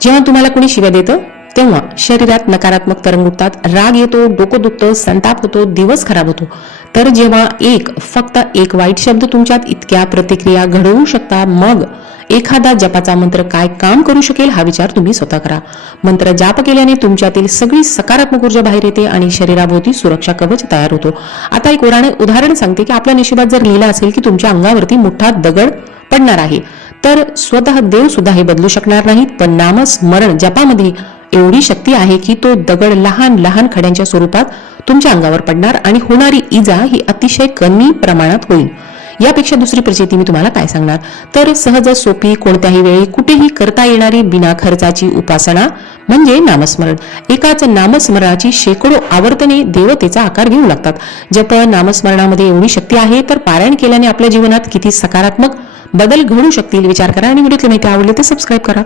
जेव्हा तुम्हाला कोणी शिव्या देतं तेव्हा शरीरात नकारात्मक तरंग उठतात राग येतो डोकं दुखतं संताप होतो दिवस खराब होतो. तर जेव्हा एक फक्त एक वाईट शब्द तुमच्यात इतक्या प्रतिक्रिया घडवू शकता मग एखादा जपाचा मंत्र काय काम करू शकेल हा विचार तुम्ही स्वतः करा. मंत्र जाप केल्याने तुमच्यातील सगळी सकारात्मक ऊर्जा बाहेर येते आणि शरीराभोवती सुरक्षा कवच तयार होतो. आता एक उदाहरण उदाहरण सांगते की आपल्या निशिबात जर लिहिलं असेल की तुमच्या अंगावरती मोठा दगड पडणार आहे तर स्वतः देव सुद्धा हे बदलू शकणार नाहीत पण नामस्मरण जपामध्ये एवढी शक्ती आहे की तो दगड लहान लहान खड्यांच्या स्वरूपात तुमच्या अंगावर पडणार आणि होणारी इजा ही अतिशय कमी प्रमाणात होईल. यापेक्षा दुसरी प्रचिती मी तुम्हाला काय सांगणार? तर सहज सोपी कोणत्याही वेळी कुठेही करता येणारी बिना खर्चाची उपासना म्हणजे नामस्मरण. एकाच नामस्मरणाची शेकडो आवर्तने देवतेचा आकार घेऊ लागतात. जप नामस्मरणामध्ये एवढी शक्ती आहे तर पारायण केल्याने आपल्या जीवनात किती सकारात्मक बदल घडू शकतील. विचार करा आणि व्हिडिओ माहिती आवडले तर सबस्क्राईब करा.